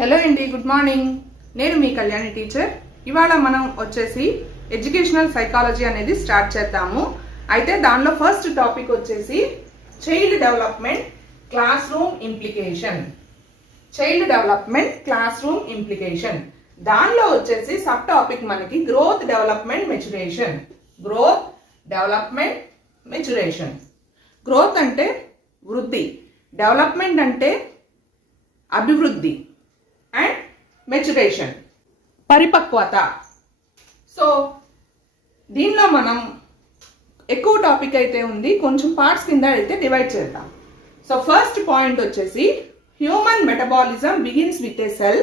Hello అండి, good morning. నేను మీ Kalyani teacher. ఇవాళ మనం వచ్చేసి ఎడ్యుకేషనల్ సైకాలజీ అనేది స్టార్ట్ చేద్దాము. అయితే దానిలో ఫస్ట్ టాపిక్ వచ్చేసి child development class room implication. Child development class room implication. దానిలో వచ్చేసి సబ్ టాపిక్ మనకి growth development maturation. Growth development maturation. Growth అంటే వృద్ధి, డెవలప్మెంట్ అంటే అభివృద్ధి, అండ్ మెచ్యురేషన్ పరిపక్వత. సో దీనిలో మనం ఎక్కువ టాపిక్ అయితే ఉంది, కొంచెం పార్ట్స్ కింద అయితే డివైడ్ చేద్దాం. సో ఫస్ట్ పాయింట్ వచ్చేసి human metabolism begins with a cell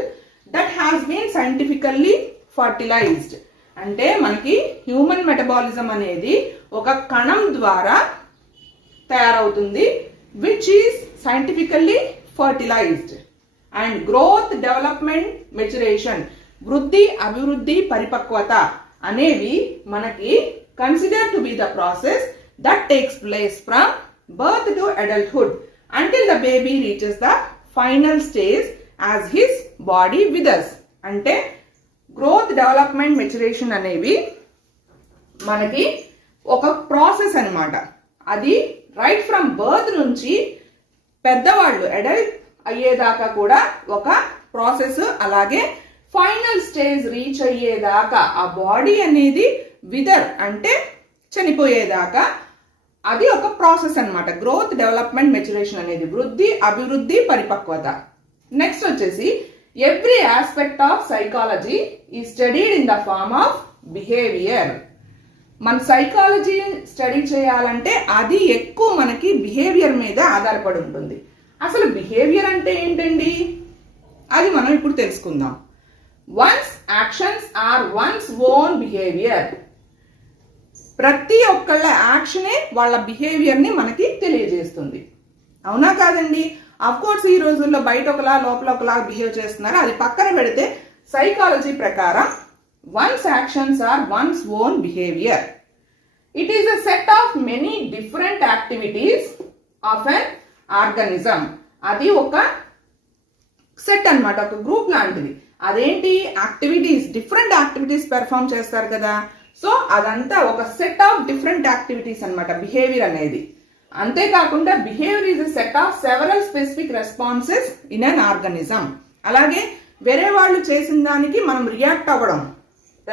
that has been scientifically fertilised. అంటే మనకి హ్యూమన్ మెటబాలిజం అనేది ఒక కణం ద్వారా తయారవుతుంది, which is scientifically fertilised. And growth development maturation, వృద్ధి అభివృద్ధి పరిపక్వత అనేవి మనకి consider to be the process that takes place from birth to adulthood until the baby reaches the final stage as his body withers. అంటే growth development maturation అనేవి మనకి ఒక process అన్నమాట. అది రైట్ ఫ్రమ్ బర్త్ నుంచి పెద్దవాళ్ళు అడల్ట్ అయ్యేదాకా కూడా ఒక ప్రాసెస్. అలాగే ఫైనల్ స్టేజ్ రీచ్ అయ్యేదాకా ఆ బాడీ అనేది విదర్ అంటే చనిపోయేదాకా అది ఒక ప్రాసెస్ అన్నమాట. గ్రోత్ డెవలప్మెంట్ మెచ్యురేషన్ అనేది వృద్ధి అభివృద్ధి పరిపక్వత. నెక్స్ట్ వచ్చేసి every aspect of psychology is studied in the form of behaviour. మన సైకాలజీ స్టడీ చేయాలంటే అది ఎక్కువ మనకి బిహేవియర్ మీద ఆధారపడి ఉంటుంది. అసలు బిహేవియర్ అంటే ఏంటండి, అది మనం ఇప్పుడు తెలుసుకుందాం. One's actions are one's own behaviour. ప్రతి ఒక్కళ్ళ యాక్షనే వాళ్ళ బిహేవియర్ని మనకి తెలియజేస్తుంది. అవునా కాదండి? అఫ్ కోర్స్ ఈ రోజుల్లో బయట ఒకలా లోపల ఒకలా బిహేవ్ చేస్తున్నారు, అది పక్కన పెడితే సైకాలజీ ప్రకారం one's actions are one's own behaviour. It is a set of many different activities of an organism. అది ఒక సెట్ అన్నమాట, ఒక గ్రూప్ లాంటిది. అదేంటి యాక్టివిటీస్, డిఫరెంట్ యాక్టివిటీస్ పెర్ఫామ్ చేస్తారు కదా. సో అదంతా ఒక సెట్ ఆఫ్ డిఫరెంట్ యాక్టివిటీస్ అన్నమాట బిహేవియర్ అనేది. అంతేకాకుండా behaviour is a set of several specific responses in an organism. అలాగే వేరే వాళ్ళు చేసిన దానికి మనం రియాక్ట్ అవ్వడం,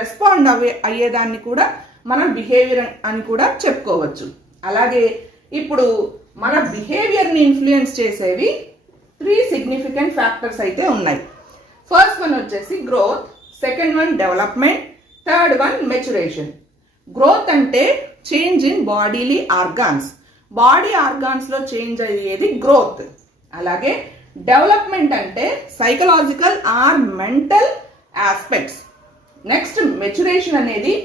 రెస్పాండ్ అయ్యేదాన్ని కూడా మనం బిహేవియర్ అని కూడా చెప్పుకోవచ్చు. అలాగే ఇప్పుడు మన బిహేవియర్ని ఇన్ఫ్లుయెన్స్ చేసేవి 3 సిగ్నిఫికెంట్ ఫ్యాక్టర్స్ అయితే ఉన్నాయి. ఫస్ట్ వన్ వచ్చేసి growth, second one development, third one maturation. Growth అంటే change in bodily organs. Body ఆర్గాన్స్లో చేంజ్ అయ్యేది గ్రోత్. అలాగే డెవలప్మెంట్ అంటే psychological or mental aspects. Next maturation అనేది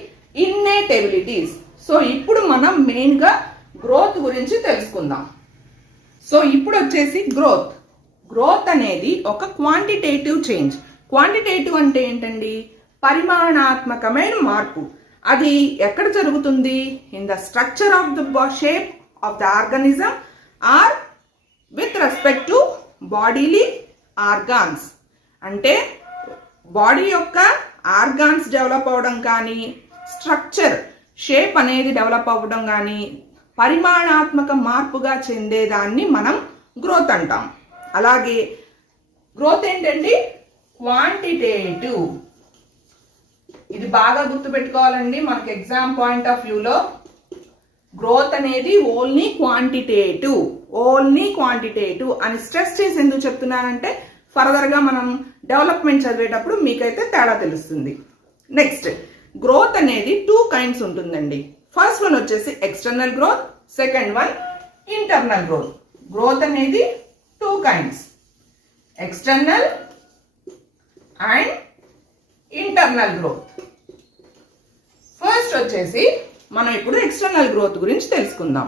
ఇన్నేట్ ఎబిలిటీస్. సో ఇప్పుడు మనం మెయిన్గా గ్రోత్ గురించి తెలుసుకుందాం. సో ఇప్పుడు వచ్చేసి గ్రోత్ అనేది ఒక క్వాంటిటేటివ్ చేంజ్. క్వాంటిటేటివ్ అంటే ఏంటండి, పరిమాణాత్మకమైన మార్పు. అది ఎక్కడ జరుగుతుంది? In the structure of the shape of the organism or with respect to bodily organs. అంటే బాడీ యొక్క ఆర్గాన్స్ డెవలప్ అవ్వడం కానీ, స్ట్రక్చర్ షేప్ అనేది డెవలప్ అవ్వడం కానీ పరిమాణాత్మక మార్పుగా చెందేదాన్ని మనం గ్రోత్ అంటాం. అలాగే గ్రోత్ ఏంటండి, క్వాంటిటేటివ్. ఇది బాగా గుర్తుపెట్టుకోవాలండి. మనకి ఎగ్జామ్ పాయింట్ ఆఫ్ వ్యూలో గ్రోత్ అనేది ఓన్లీ క్వాంటిటేటివ్ అని స్ట్రెస్ చేసి ఎందుకు చెప్తున్నానంటే ఫర్దర్గా మనం డెవలప్మెంట్ చదివేటప్పుడు మీకైతే తేడా తెలుస్తుంది. నెక్స్ట్ గ్రోత్ అనేది 2 kinds ఉంటుందండి. ఫస్ట్ వన్ వచ్చేసి external growth, second one internal growth. Growth అనేది 2 kinds, external and internal growth. First వచ్చేసి మనం ఇప్పుడు ఎక్స్టర్నల్ గ్రోత్ గురించి తెలుసుకుందాం.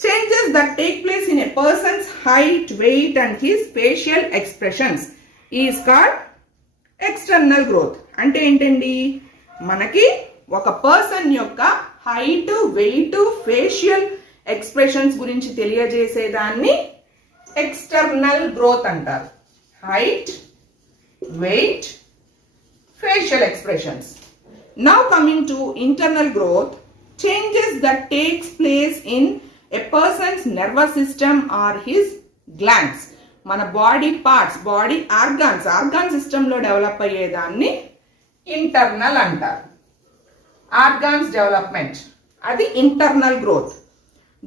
Changes that take place in a person's height, weight and his facial expressions is called external growth. అంటే ఏంటండి, మనకి ఒక పర్సన్ యొక్క హైట్, వెయిట్, ఫేషియల్ ఎక్స్ప్రెషన్స్ గురించి తెలియజేసేదాన్ని ఎక్స్టర్నల్ గ్రోత్ అంటారు. Height, weight, facial expressions. Now coming to internal growth, changes that takes place in a person's nervous system or his glands. మన body parts, body organ సిస్టంలో develop అయ్యేదాన్ని internal అంటారు. Organs development, అది internal growth.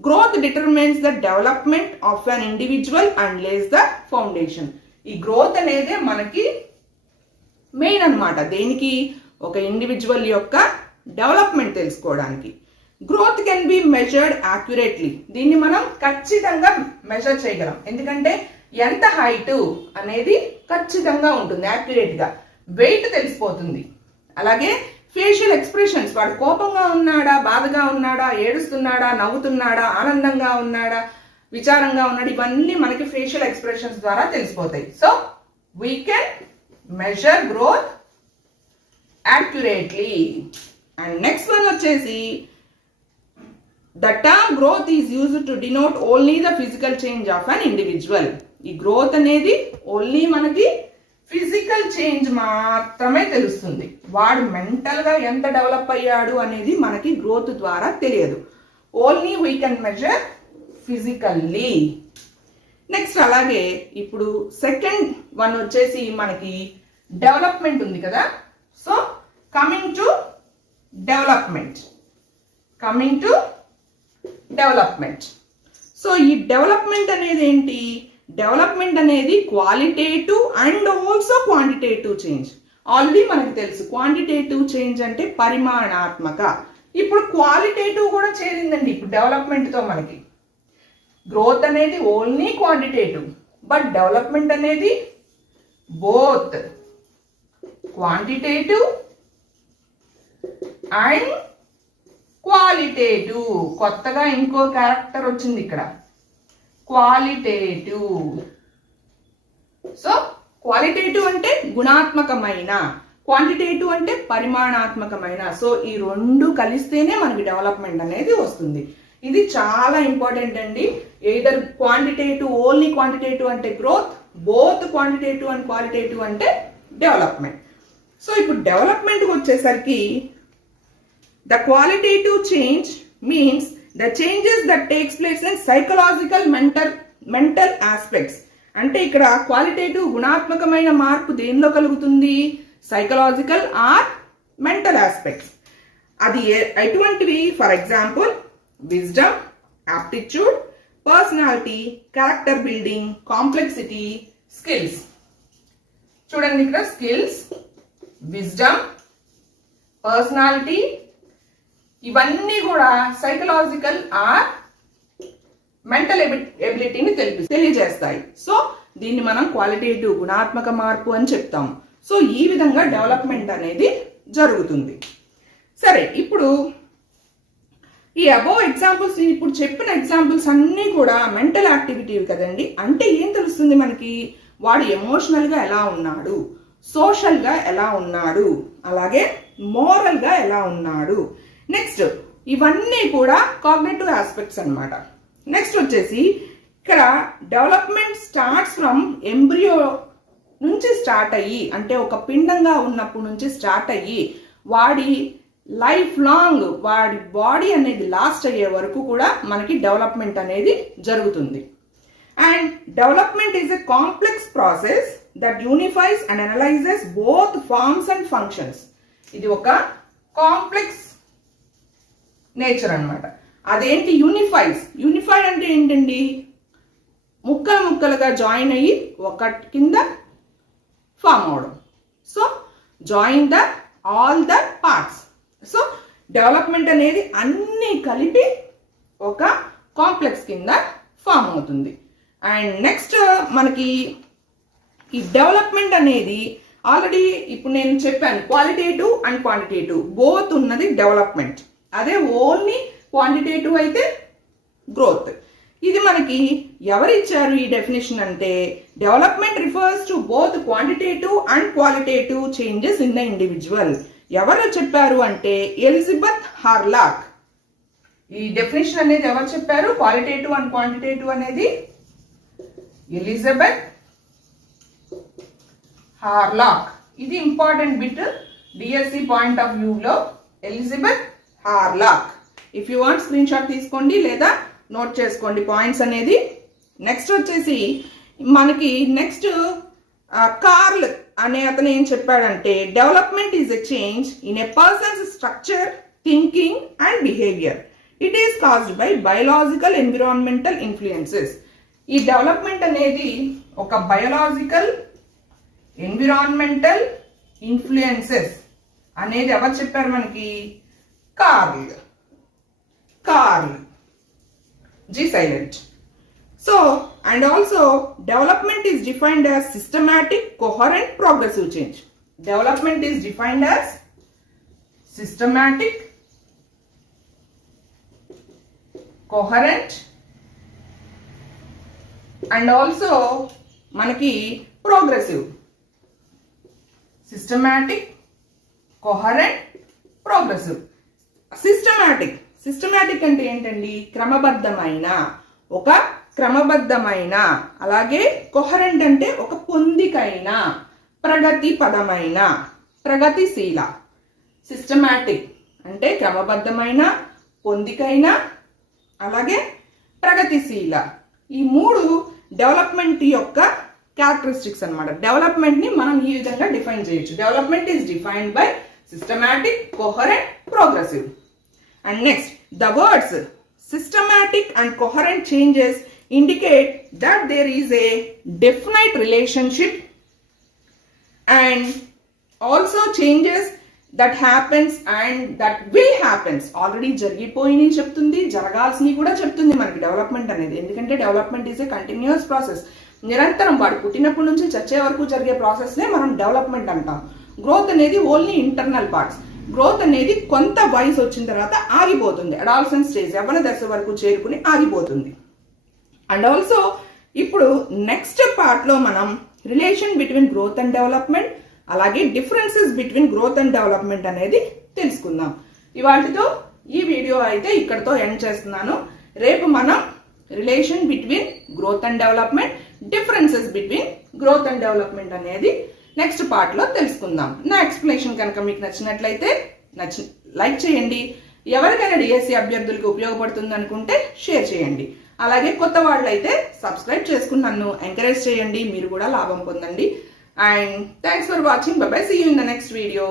Growth determines the development of an individual and Lay's the foundation. ఈ growth అనేది మనకి main అన్నమాట. దేనికి? ఒక ఇండివిజువల్ యొక్క డెవలప్మెంట్ తెలుసుకోవడానికి. Growth can be measured accurately. దీన్ని మనం ఖచ్చితంగా మెజర్ చేయగలం. ఎందుకంటే ఎంత హైట్ అనేది ఖచ్చితంగా ఉంటుంది, యాక్యురేట్ గా. వెయిట్ తెలిసిపోతుంది. అలాగే ఫేషియల్ ఎక్స్ప్రెషన్స్, వాడు కోపంగా ఉన్నాడా, బాధగా ఉన్నాడా, ఏడుస్తున్నాడా, నవ్వుతున్నాడా, ఆనందంగా ఉన్నాడా, విచారంగా ఉన్నాడు, ఇవన్నీ మనకి ఫేషియల్ ఎక్స్ప్రెషన్స్ ద్వారా తెలిసిపోతాయి. So we can measure growth accurately. And next one వచ్చేసి the term growth is used to denote only the physical change of an individual. ఈ గ్రోత్ అనేది ఓన్లీ మనకి ఫిజికల్ చేంజ్ మాత్రమే తెలుస్తుంది. వాడు మెంటల్ గా ఎంత డెవలప్ అయ్యాడు అనేది మనకి గ్రోత్ ద్వారా తెలియదు. Only we can measure physically. Next అలాగే ఇప్పుడు సెకండ్ వన్ వచ్చేసి మనకి డెవలప్మెంట్ ఉంది కదా. So coming to development. So ఈ డెవలప్మెంట్ అనేది ఏంటి? డెవలప్మెంట్ అనేది qualitative and also quantitative change. Already మనకు తెలుసు క్వాంటిటేటివ్ చేంజ్ అంటే పరిమాణాత్మక. ఇప్పుడు క్వాలిటేటివ్ కూడా చేరిందండి ఇప్పుడు డెవలప్మెంట్ తో. మనకి గ్రోత్ అనేది ఓన్లీ క్వాంటిటేటివ్, బట్ డెవలప్మెంట్ అనేది బోత్ క్వాంటిటేటివ్ అండ్ క్వాలిటేటివ్. కొత్తగా ఇంకో క్యారెక్టర్ వచ్చింది ఇక్కడ, క్వాలిటేటివ్. సో క్వాలిటేటివ్ అంటే గుణాత్మకమైన, క్వాంటిటేటివ్ అంటే పరిమాణాత్మకమైన. సో ఈ రెండు కలిస్తేనే మనకి డెవలప్మెంట్ అనేది వస్తుంది. ఇది చాలా ఇంపార్టెంట్ అండి. ఎయిదర్ క్వాంటిటేటివ్, ఓన్లీ క్వాంటిటేటివ్ అంటే growth, both quantitative and qualitative అంటే డెవలప్మెంట్. సో ఇప్పుడు డెవలప్మెంట్ వచ్చేసరికి the qualitative change means the changes that takes place in psychological mental aspects. అంటే ఇక్కడ క్వాలిటేటివ్ గుణాత్మకమైన మార్పు దేనిలో కలుగుతుంది? Psychological or mental aspects. అది ఎటువంటివి? For example wisdom, aptitude, personality, character building, complexity, skills. చూడండి ఇక్కడ స్కిల్స్, విజ్డమ్, పర్సనాలిటీ, ఇవన్నీ కూడా సైకలాజికల్ ఆర్ మెంటల్ ఎబిలిటీని తెలియజేస్తాయి. సో దీన్ని మనం క్వాలిటేటివ్ గుణాత్మక మార్పు అని చెప్తాము. సో ఈ విధంగా డెవలప్మెంట్ అనేది జరుగుతుంది. సరే, ఇప్పుడు ఈ అబోవ్ ఎగ్జాంపుల్స్, ఇప్పుడు చెప్పిన ఎగ్జాంపుల్స్ అన్నీ కూడా మెంటల్ యాక్టివిటీ కదండి. అంటే ఏం తెలుస్తుంది మనకి? వాడు ఎమోషనల్ గా ఎలా ఉన్నాడు, సోషల్ గా ఎలా ఉన్నాడు, అలాగే మోరల్ గా ఎలా ఉన్నాడు. నెక్స్ట్ ఇవన్నీ కూడా కాగ్నిటివ్ ఆస్పెక్ట్స్ అన్నమాట. నెక్స్ట్ వచ్చేసి ఇక్కడ డెవలప్మెంట్ స్టార్ట్స్ ఫ్రమ్ ఎంబ్రియో నుంచి స్టార్ట్ అయ్యి, అంటే ఒక పిండంగా ఉన్నప్పటి నుంచి స్టార్ట్ అయ్యి వాడి లైఫ్ లాంగ్, వాడి బాడీ అనేది లాస్ట్ అయ్యే వరకు కూడా మనకి డెవలప్మెంట్ అనేది జరుగుతుంది. And development is a complex process that unifies and analyses both forms and functions. ఇది ఒక కాంప్లెక్స్ నేచర్ అన్నమాట. అదేంటి? యూనిఫైడ్ అంటే ఏంటండి? ముక్కలు ముక్కలుగా జాయిన్ అయ్యి ఒకటి కింద ఫామ్ అవడం. So join the all the parts. So development అనేది అన్ని కలిపి ఒక కాంప్లెక్స్ కింద ఫామ్ అవుతుంది. అండ్ నెక్స్ట్ మనకి ఈ డెవలప్మెంట్ అనేది ఆల్రెడీ ఇప్పుడు నేను చెప్పాను, క్వాలిటేటివ్ అండ్ క్వాంటిటేటివ్ బోత్ ఉన్నది డెవలప్మెంట్. అదే ఓన్లీ క్వాంటిటేటివ్ అయితే గ్రోత్. ఇది మనకి ఎవరిచ్చారు ఈ డెఫినేషన్ అంటే, development refers to both quantitative and qualitative changes in the individual. ఎవరు చెప్పారు అంటే ఎలిజబెత్ హార్లాక్. ఈ డెఫినేషన్ అనేది ఎవరు చెప్పారు? క్వాలిటేటివ్ అండ్ క్వాంటిటేటివ్ అనేది ఎలిజబెత్ హార్లాక్. ఇది important bit DSC point of వ్యూలో. Elizabeth Hurlock. If you want screenshot తీసుకోండి లేదా నోట్ చేసుకోండి పాయింట్స్ అనేది. నెక్స్ట్ వచ్చేసి మనకి నెక్స్ట్ కార్ల్ అనే అతను ఏం చెప్పాడంటే development is a change in a person's structure, thinking and behaviour. It is caused by biological environmental influences. ఈ డెవలప్మెంట్ అనేది ఒక బయోలాజికల్ ఎన్విరాన్మెంటల్ ఇన్ఫ్లుయెన్సెస్ అనేది ఎవరు చెప్పారు మనకి? Carl G silent. So and also development is defined as systematic, coherent, progressive change. Development is defined as systematic, coherent and also మనకి progressive. Systematic, coherent, progressive. Systematic అంటే ఏంటండి? క్రమబద్ధమైన, ఒక క్రమబద్ధమైన. అలాగే కోహరెంట్ అంటే ఒక పొందికైన, ప్రగతిపదమైన, ప్రగతిశీల. సిస్టమాటిక్ అంటే క్రమబద్ధమైన, పొందికైన, అలాగే ప్రగతిశీల. ఈ మూడు డెవలప్మెంట్ యొక్క క్యారెక్టరిస్టిక్స్ అన్నమాట. డెవలప్మెంట్ ని మనం ఈ విధంగా డిఫైన్ చేయొచ్చు. Development is defined by systematic, coherent, progressive. And next the words systematic and coherent changes indicate that there is a definite relationship and also changes that happens and that will happens. Already జరిగిపోయినవి చెప్తుంది, జరగాల్సినవి కూడా చెప్తుంది మనకి development అనేది. ఎందుకంటే development is a continuous process. నిరంతరం వాడు పుట్టినప్పటి నుంచి చచ్చే వరకు జరిగే ప్రాసెస్నే మనం డెవలప్మెంట్ అంటాం. గ్రోత్ అనేది ఓన్లీ ఇంటర్నల్ పార్ట్స్. గ్రోత్ అనేది కొంత వయసు వచ్చిన తర్వాత ఆగిపోతుంది. అడాల్సెన్స్ స్టేజ్, యవ్వన దశ వరకు చేరుకుని ఆగిపోతుంది. అండ్ ఆల్సో ఇప్పుడు నెక్స్ట్ పార్ట్లో మనం relation between growth and development, అలాగే differences between growth and development అనేది తెలుసుకుందాం. ఇవాటితో ఈ వీడియో అయితే ఇక్కడతో ఎండ్ చేస్తున్నాను. రేపు మనం relation between growth and development, differences between growth and development అనేది నెక్స్ట్ పార్ట్లో తెలుసుకుందాం. నా ఎక్స్ప్లెనేషన్ కనుక మీకు నచ్చినట్లయితే లైక్ చేయండి. ఎవరికైనా డిఎస్సి అభ్యర్థులకు ఉపయోగపడుతుంది అనుకుంటే షేర్ చేయండి. అలాగే కొత్త వాళ్ళు అయితే సబ్స్క్రైబ్ చేసుకుని నన్ను ఎంకరేజ్ చేయండి. మీరు కూడా లాభం పొందండి. And thanks for watching. Bye bye. See you in the next video.